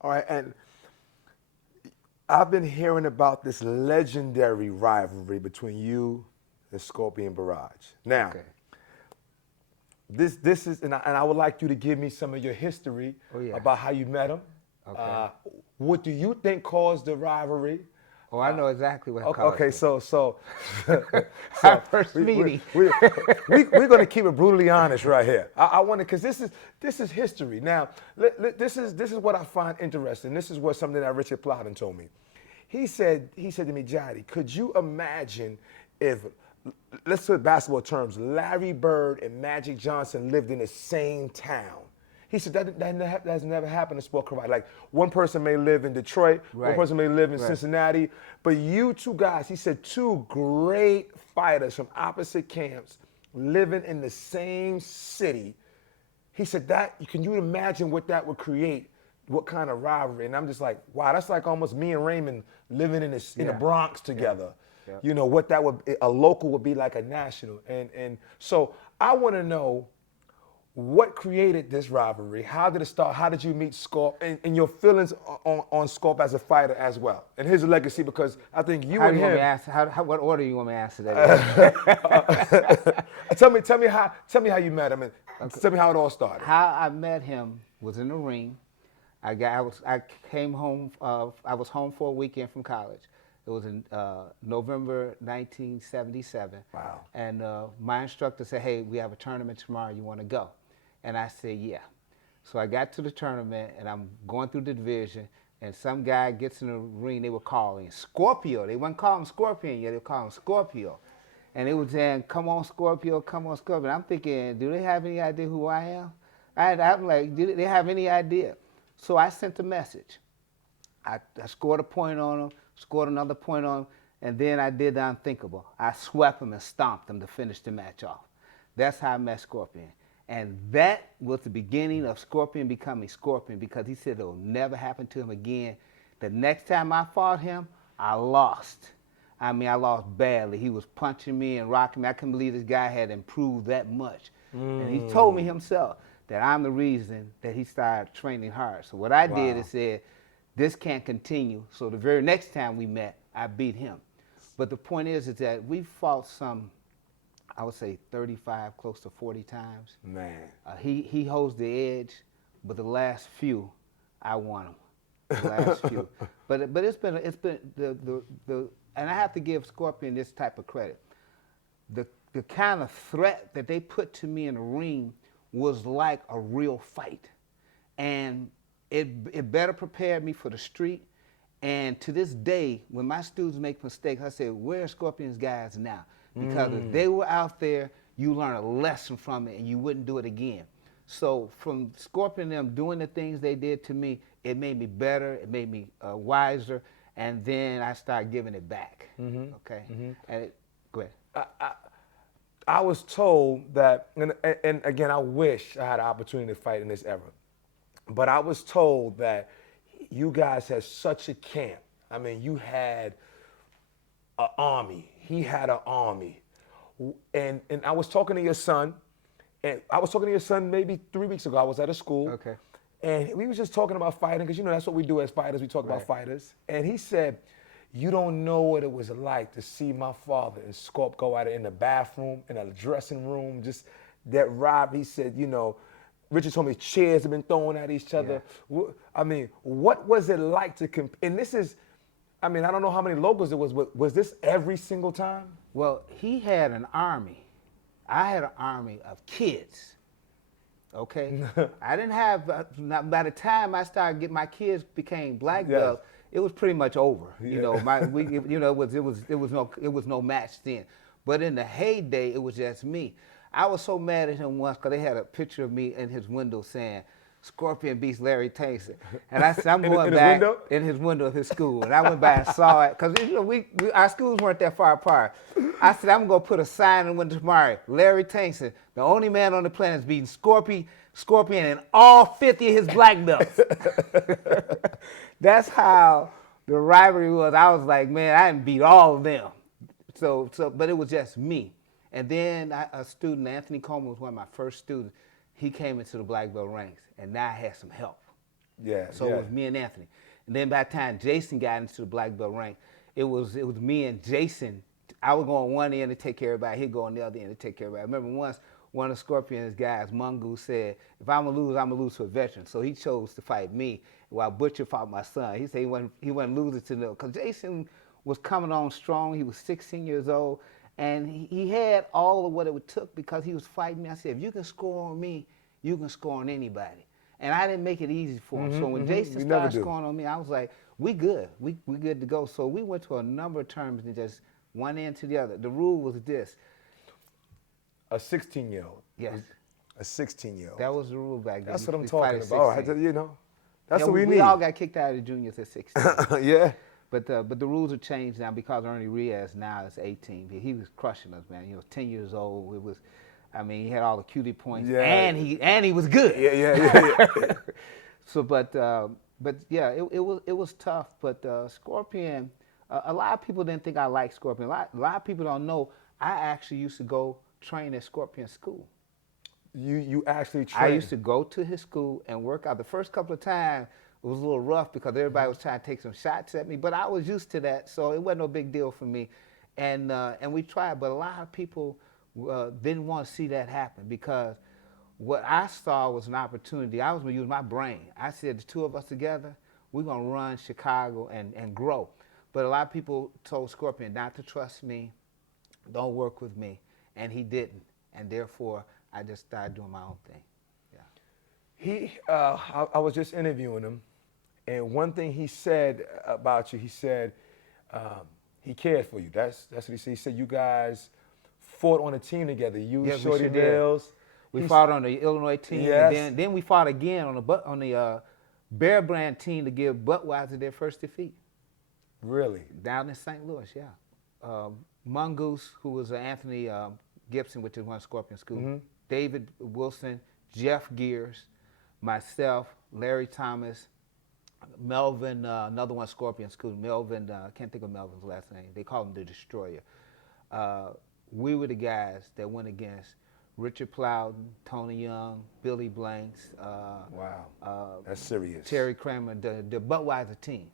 All right, and I've been hearing about this legendary rivalry between you and Scorpion Barrage. Now, Okay. this is, and I would like you to give me some of your history Oh, yeah. about how you met him. Okay. What do you think caused the rivalry? Oh, I know exactly what Okay, caused okay, it. so Our first meeting. we're gonna keep it brutally honest right here. I want to, because this is history. Now, this is what I find interesting. This is what something that Richard Plowden told me. He said to me, Johnny, could you imagine if, let's put basketball terms, Larry Bird and Magic Johnson lived in the same town? He said that's never happened in sport career. Like, one person may live in Detroit, one Right. person may live in Right. Cincinnati, but you two guys, he said, two great fighters from opposite camps living in the same city. He said can you imagine what that would create? What kind of rivalry? And I'm just like, wow, that's like almost me and Raymond living in the Yeah. Bronx together. Yeah. You know what that would, a local would be like a national. And so I want to know, what created this rivalry? How did it start? How did you meet Scorp? And your feelings on Scorp as a fighter as well, and his legacy, because I think you How and do you want me to him. answer? What order you want me to answer that in? Tell me how you met him, and tell me how it all started. How I met him was in the ring. I came home. I was home for a weekend from college. It was in November 1977. Wow. And my instructor said, "Hey, we have a tournament tomorrow. You want to go?" And I said, "Yeah." So I got to the tournament, and I'm going through the division, and some guy gets in the ring. They were calling Scorpio. They wouldn't call him Scorpion yet. They were calling him Scorpio. And they were saying, "Come on, Scorpio, come on, Scorpio." I'm thinking, do they have any idea who I am? I'm like, do they have any idea? So I sent a message. I scored a point on him, scored another point on him, and then I did the unthinkable. I swept him and stomped him to finish the match off. That's how I met Scorpion. And that was the beginning of Scorpion becoming Scorpion, because he said it'll never happen to him again. The next time I fought him, I lost. I mean, I lost badly. He was punching me and rocking me. I couldn't believe this guy had improved that much. And he told me himself that I'm the reason that he started training hard. So what I did is said, this can't continue. So the very next time we met, I beat him. But the point is that we fought some, I would say 35, close to 40 times. Man. He holds the edge, but the last few, I won him. The last few. But it's been the and I have to give Scorpion this type of credit. The kind of threat that they put to me in the ring was like a real fight. And it better prepared me for the street. And to this day, when my students make mistakes, I say, where are Scorpion's guys now? Because if they were out there, you learn a lesson from it and you wouldn't do it again. So from Scorpion and them doing the things they did to me, it made me better, it made me wiser, and then I started giving it back. Okay? And go ahead. I was told that, and again, I wish I had an opportunity to fight in this era, but I was told that you guys had such a camp. I mean, you had an army. He had an army. And I was talking to your son, and I was talking to your son maybe 3 weeks ago. I was at a school. Okay. And we was just talking about fighting, because, you know, that's what we do as fighters. We talk about fighters. And he said, you don't know what it was like to see my father and Scorp go at it in the bathroom, in a dressing room, just that ride. He said, you know, Richard told me chairs have been thrown at each other. Yeah. I mean, what was it like to and this is, I mean, I don't know how many locals it was, but was this every single time? Well, he had an army. I had an army of kids. Okay, I didn't have. By the time I started getting my kids became black belts, it was pretty much over. You know, it was no match then. But in the heyday, it was just me. I was so mad at him once because they had a picture of me in his window saying, "Scorpion beats Larry Tankson," and I said, "I'm going back in his window of his school." And I went by and saw it because, you know, our schools weren't that far apart. I said, "I'm going to put a sign in the window tomorrow. Larry Tankson, the only man on the planet, is beating Scorpion and all 50 of his black belts." That's how the rivalry was. I was like, man, I didn't beat all of them. But it was just me. And then a student, Anthony Coleman, was one of my first students. He came into the black belt ranks, and now I had some help. Yeah, So yeah. it was me and Anthony. And then by the time Jason got into the black belt rank, it was me and Jason. I would go on one end to take care of everybody. He'd go on the other end to take care of everybody. I remember once one of Scorpion's guys, Mungu, said, if I'm going to lose to a veteran. So he chose to fight me while Butcher fought my son. He said he wasn't losing to no, because Jason was coming on strong. He was 16 years old, and he had all of what it took because he was fighting me. I said, if you can score on me, you can score on anybody. And I didn't make it easy for him. So when Jason started scoring on me, I was like, we good. We good to go. So we went to a number of tournaments and just one end to the other. The rule was this. A 16-year-old. Yes. A 16-year-old. That was the rule back then. That's what I'm talking about. You know, that's yeah, what we need. We all got kicked out of the juniors at 16. Yeah. But the rules have changed now because Ernie Riaz now is 18. He was crushing us, man. He was 10 years old. It was, I mean, he had all the cutie points, Yeah. and he was good. Yeah. So, but yeah, it was tough. But Scorpion, a lot of people didn't think I liked Scorpion. A lot of people don't know I actually used to go train at Scorpion school. You actually trained? I used to go to his school and work out. The first couple of times it was a little rough because everybody was trying to take some shots at me, but I was used to that, so it wasn't no big deal for me. And we tried, but a lot of people didn't want to see that happen because what I saw was an opportunity. I was going to use my brain. I said the two of us together, we're going to run Chicago and grow. But a lot of people told Scorpion not to trust me, don't work with me, and he didn't. And therefore, I just started doing my own thing. Yeah. I was just interviewing him, and one thing he said about you, he said he cared for you. That's what he said. He said you guys fought on a team together. You, Yeah, Shorty we sure Mills. We fought on the Illinois team, Yes. and then we fought again on the Bear Brand team to give Budweiser their first defeat. Really? Down in St. Louis, yeah. Mongoose, who was Anthony Gibson, which is one Scorpion school, David Wilson, Jeff Gears, myself, Larry Thomas, Melvin, another one Scorpion school, Melvin, I can't think of Melvin's last name. They call him the Destroyer. We were the guys that went against Richard Plowden, Tony Young, Billy Blanks. Wow. That's serious. Terry Kramer, the Budweiser team.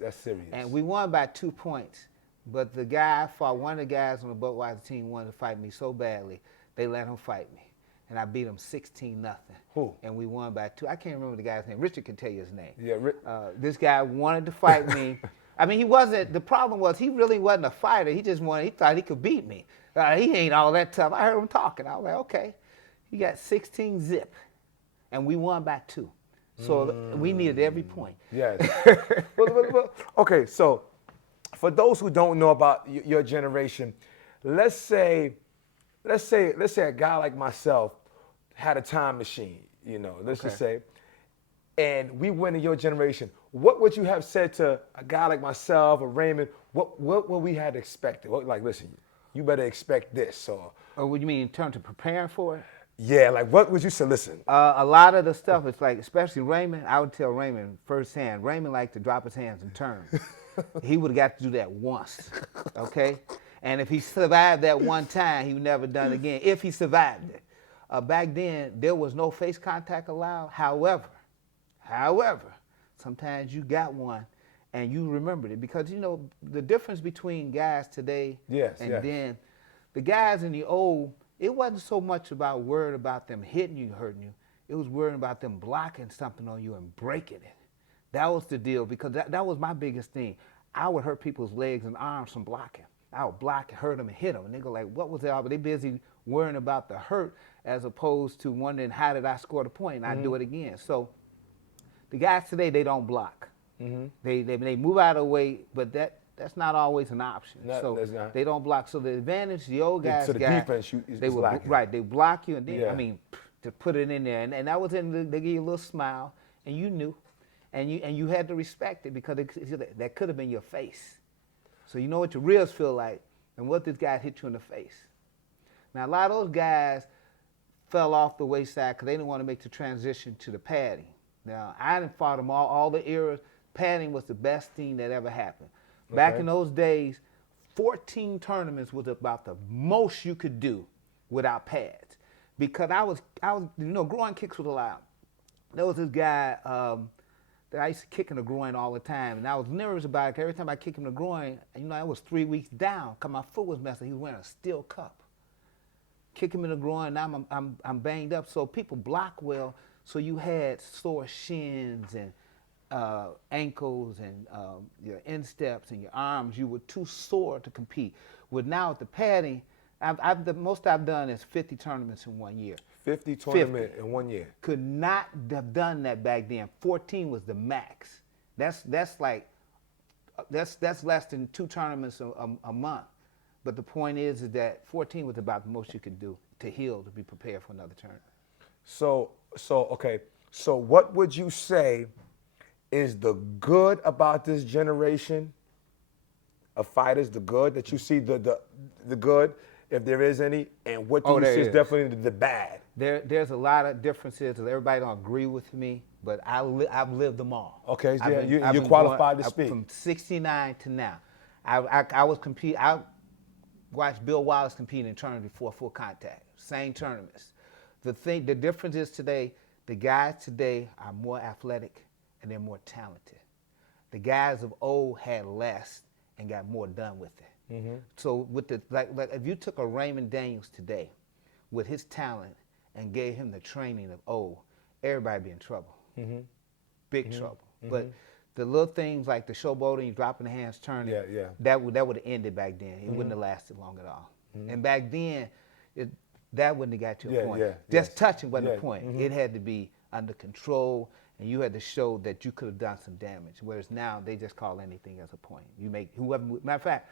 That's serious. And we won by 2 points. But the guy I fought, one of the guys on the Budweiser team wanted to fight me so badly, they let him fight me. And I beat him 16-0. Who? And we won by 2. I can't remember the guy's name. Richard can tell you his name. Yeah, this guy wanted to fight me. I mean, he wasn't, the problem was he really wasn't a fighter. He thought he could beat me. He ain't all that tough. I heard him talking. I was like, okay. He got 16 zip. And we won by 2. So we needed every point. Yes. well, okay, so for those who don't know about your generation, let's say a guy like myself had a time machine, let's just say, and we went in your generation. What would you have said to a guy like myself or Raymond? What would we have expected? Like, listen, you better expect this, or what do you mean in terms of preparing for it? Yeah, like what would you say? Listen, a lot of the stuff is like, especially Raymond. I would tell Raymond firsthand. Raymond liked to drop his hands and turn. He would have got to do that once, okay? And if he survived that one time, he would never done it again. If he survived it. Back then, there was no face contact allowed. However, sometimes you got one and you remembered it because the difference between guys today and then, the guys in the old. It wasn't so much about worried about them hitting you, hurting you. It was worrying about them blocking something on you and breaking it. That was the deal because that was my biggest thing. I would hurt people's legs and arms from blocking. I would block and hurt them and hit them. And they go like, what was that? But they busy worrying about the hurt as opposed to wondering how did I score the point and I do it again. So the guys today, they don't block. They move out of the way, but that's not always an option. So they don't block. So the advantage the old guys so the got, defense they will blocking. Right, they block you, and then to put it in there, and that was they give you a little smile, and you knew, and you had to respect it because that could have been your face. So you know what your ribs feel like, and what this guy hit you in the face. Now a lot of those guys fell off the wayside because they didn't want to make the transition to the padding. Now I didn't fought them all the eras. Padding was the best thing that ever happened. Back in those days, 14 tournaments was about the most you could do without pads. Because I was, groin kicks was allowed. There was this guy, that I used to kick in the groin all the time, and I was nervous about it. Every time I kick him in the groin, I was 3 weeks down because my foot was messed up. He was wearing a steel cup. Kick him in the groin, now I'm banged up. So people block well, so you had sore shins and ankles and your insteps and your arms. You were too sore to compete. With now with the padding, the most I've done is 50 tournaments in 1 year. 50 tournaments in 1 year. Could not have done that back then. 14 was the max. That's less than 2 tournaments a month. But the point is that 14 was about the most you could do to heal, to be prepared for another tournament. So okay. So what would you say is the good about this generation of fighters? The good that you see, the good, if there is any, and what do you see is definitely the bad? There's a lot of differences. Everybody don't agree with me, but I've lived them all. Okay, yeah, you're qualified to speak. From '69 to now, I was compete. I watched Bill Wallace compete in tournaments before full contact. Same tournaments. The difference is today, the guys today are more athletic and they're more talented. The guys of old had less and got more done with it. Mm-hmm. So with like if you took a Raymond Daniels today with his talent and gave him the training of old, everybody be in trouble. Mm-hmm. Big trouble. Mm-hmm. But the little things like the showboating, dropping the hands, turning, that would have ended back then. It wouldn't have lasted long at all. Mm-hmm. And back then, that wouldn't have got to a point. Just touching wasn't the point. Mm-hmm. It had to be under control, and you had to show that you could have done some damage. Whereas now, they just call anything as a point. You make whoever. Matter of fact,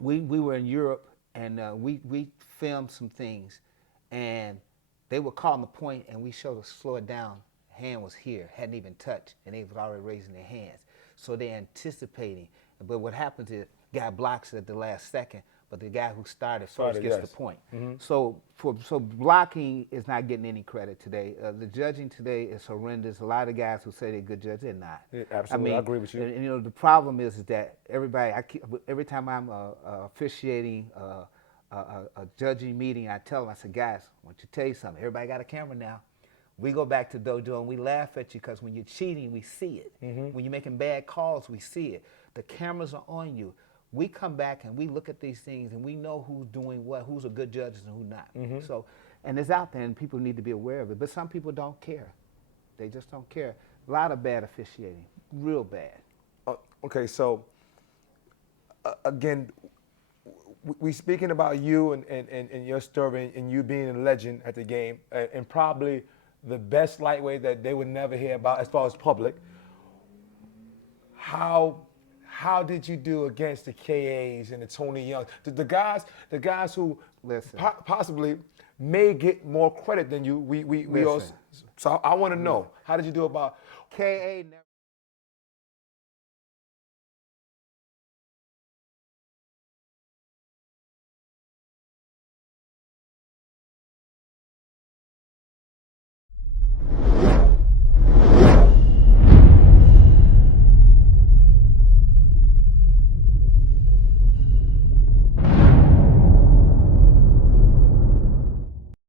we were in Europe, and we filmed some things, and they were calling the point, and we showed to slow it down. Hand was here, hadn't even touched, and they was already raising their hands. So they're anticipating. But what happens is, guy blocks it at the last second, but the guy who started first gets the point. Mm-hmm. So blocking is not getting any credit today. The judging today is horrendous. A lot of guys who say they're good judges, they're not. Yeah, absolutely, I agree with you. And, the problem is that every time I'm officiating a judging meeting, I tell them, I said, guys, I want you to tell you something. Everybody got a camera now. We go back to dojo and we laugh at you because when you're cheating, we see it. Mm-hmm. When you're making bad calls, we see it. The cameras are on you. We come back and we look at these things and we know who's doing what, who's a good judge and who's not. Mm-hmm. So, and it's out there and people need to be aware of it. But some people don't care. They just don't care. A lot of bad officiating, real bad. Okay, so again, we speaking about you and your story and you being a legend at the game and probably the best lightweight that they would never hear about as far as public. How did you do against the KAs and the Tony Youngs, the guys who possibly may get more credit than you? We also. So I want to know, how did you do about KA?